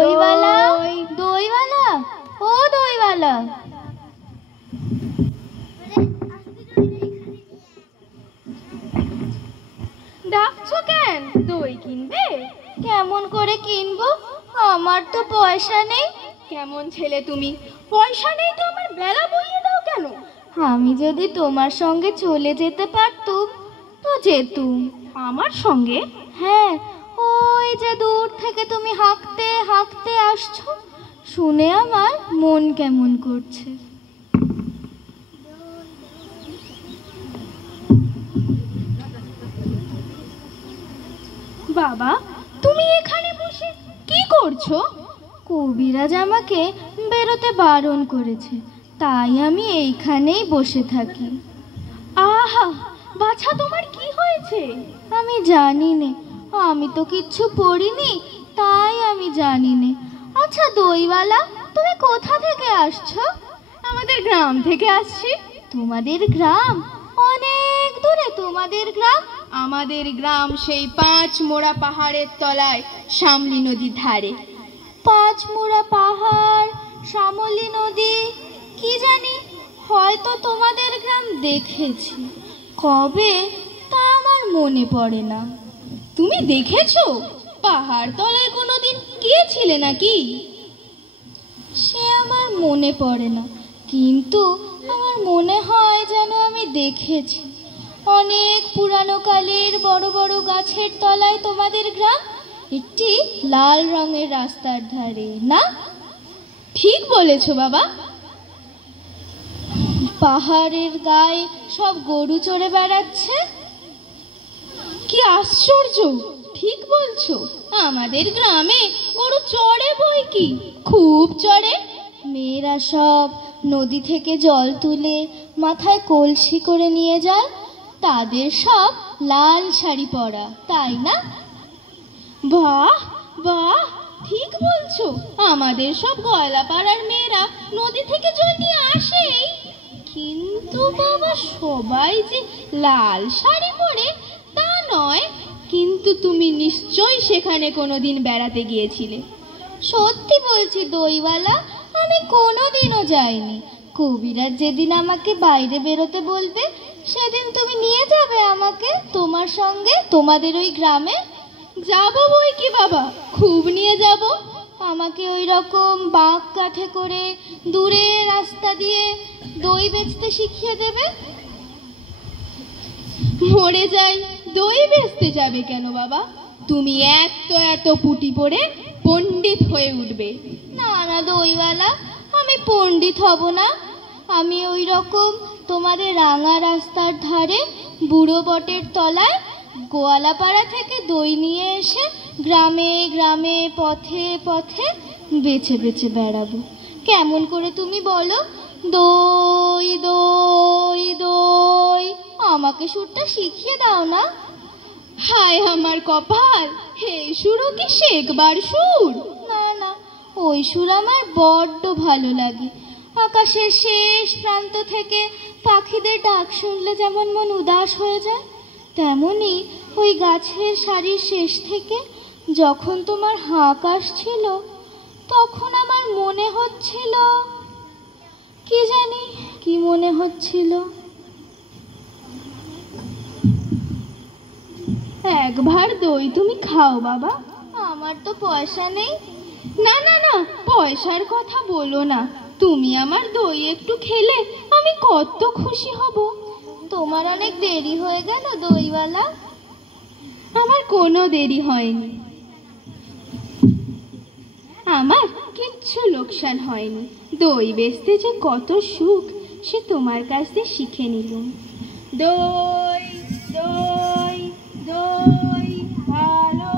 দইওয়ালা, দইওয়ালা, ও দইওয়ালা। ডাকছো কেন? দই কিনবে? কেমন করে কিনবো? আমার তো পয়সা নেই। কেমন ছেলে তুমি, পয়সা নেই তো আমার বেলা বইয়ে দাও কেন? আমি যদি তোমার সঙ্গে চলে যেতে পারতুম তো যেতুম। আমার সঙ্গে? হ্যাঁ, ওই যে দূর থেকে তুমি হাঁকতে হাঁকতে আসছো, শুনে আমার মন কেমন করছে। বাবা, তুমি এখানে বসে কি করছো? কবিরাজ আমাকে বেরোতে বারণ করেছে, তাই আমি এইখানেই বসে থাকি। আহা, বাছা তোমার কি হয়েছে? আমি জানি নে, আমি তো কিচ্ছু পড়িনি, তাই আমি জানি নে। আচ্ছা দইওয়ালা, তুমি কোথা থেকে আসছো? আমাদের গ্রাম থেকে আসছি। তোমাদের গ্রাম? অনেক দূরে তোমাদের গ্রাম? আমাদের গ্রাম সেই 5 মোড়া পাহাড়ের তলায় শ্যামলী নদীর ধারে। 5 মোড়া পাহাড়, শ্যামলী নদী, কি জানি, হয়তো তোমাদের গ্রাম দেখেছি, কবে তা আমার মনে পড়ে না। তুমি দেখেছো? পাহাড় তলায় কোনোদিন গিয়েছিলে নাকি? সে আমার মনে পড়ে না, কিন্তু আমার মনে হয় যেন আমি দেখেছি। অনেক পুরানো কালের বড় বড় গাছের তলায় তোমাদের গ্রাম, একটি লাল রঙের রাস্তার ধারে, না? ঠিক বলেছো বাবা। পাহাড়ের গায়ে সব গরু চড়ে বেড়াচ্ছে। কি আশ্চর্য, ঠিক বলছো। আমাদের গ্রামে গরু চড়ে বই কি, খুব চড়ে। মেয়েরা সব নদী থেকে জল তুলে মাথায় কলসি করে নিয়ে যায়, তাদের সব লাল শাড়ি পরা, তাই না? বাহ বাহ, ঠিক বলছো। আমাদের সব গয়লাপাড়ার মেয়েরা নদী থেকে জল নিয়ে আসেই, কিন্তু বাবা সবাই যে লাল শাড়ি পরে তা নয়। কিন্তু তুমি নিশ্চয়ই সেখানে কোনোদিন বেড়াতে গিয়েছিলে। সত্যি বলছি দইওয়ালা, আমি কোনোদিনও যাইনি। কবিরাজ যেদিন আমাকে বাইরে বেরোতে বলবে, সেদিন তুমি নিয়ে যাবে আমাকে তোমার সঙ্গে তোমাদের ওই গ্রামে? যাবো বই কি বাবা, খুব নিয়ে যাব। আমাকে ওই রকম বাঁক কাঠে করে দূরে রাস্তা দিয়ে দই বেচতে শিখিয়ে দেবে। মরে যাই, দই বেচতে যাবে কেন বাবা? তুমি এত পুঁটি পড়ে পণ্ডিত হয়ে উঠবে। না না দইওয়ালা, আমি পণ্ডিত হব না। আমি ওই রকম তোমাদের রাঙা রাস্তার ধারে বুড়ো বটের তলায় গোয়ালাপাড়া থেকে দই নিয়ে এসে গ্রামে গ্রামে পথে পথে বেচে বেচে বেড়াবো। কেমন করে তুমি বলো? দই দই দই, আমাকে সুরটা শিখিয়ে দাও না। হায় আমার কপাল, হে সুরও কি শেখবার সুর? না না, ওই সুর আমার বড্ড ভালো লাগে। আকাশের শেষ প্রান্ত থেকে পাখিদের ডাক শুনলে যেমন মন উদাস হয়ে যায়, তেমনি ওই গাছের সারির শেষ থেকে যখন তোমার হাঁক আসছিল, তখন আমার মনে হচ্ছিল, কি জানি কি মনে হচ্ছিল। একবার দই তুমি খাও বাবা। আমার তো পয়সা নেই। না না না, পয়সার কথা বলো না। তুমি আমার দই একটু খেলে আমি কত খুশি হব। তোমার অনেক দেরি হয়ে গেল দইওয়ালা। আমার কোনো দেরি হয়নি, আমার কিচ্ছু লোকসান হয়নি। দই বেচতে যে কত সুখ, সে তোমার কাছ দিয়ে শিখে নিলাম। দই দই দই, ভালো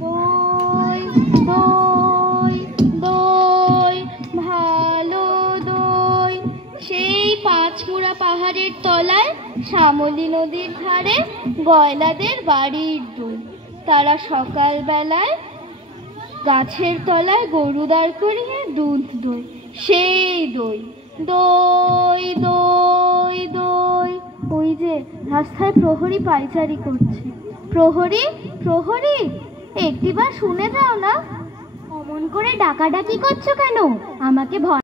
দই দই দই, ভালো দই। সেই 5 মোড়া পাহাড়ের তলায় শ্যামলী নদীর ধারে গয়লাদের বাড়ির দই। তারা সকালবেলায় গাছের তলায় গরু দাঁড় করিয়ে দুধ দই, সেই দই। দই দই দই, ওই যে রাস্তায় প্রহরী পায়চারি করছে। প্রহরী প্রহরী, একটিবার শুনে যাও না। অমন করে ডাকাডাকি করছো কেন? আমাকে ভয়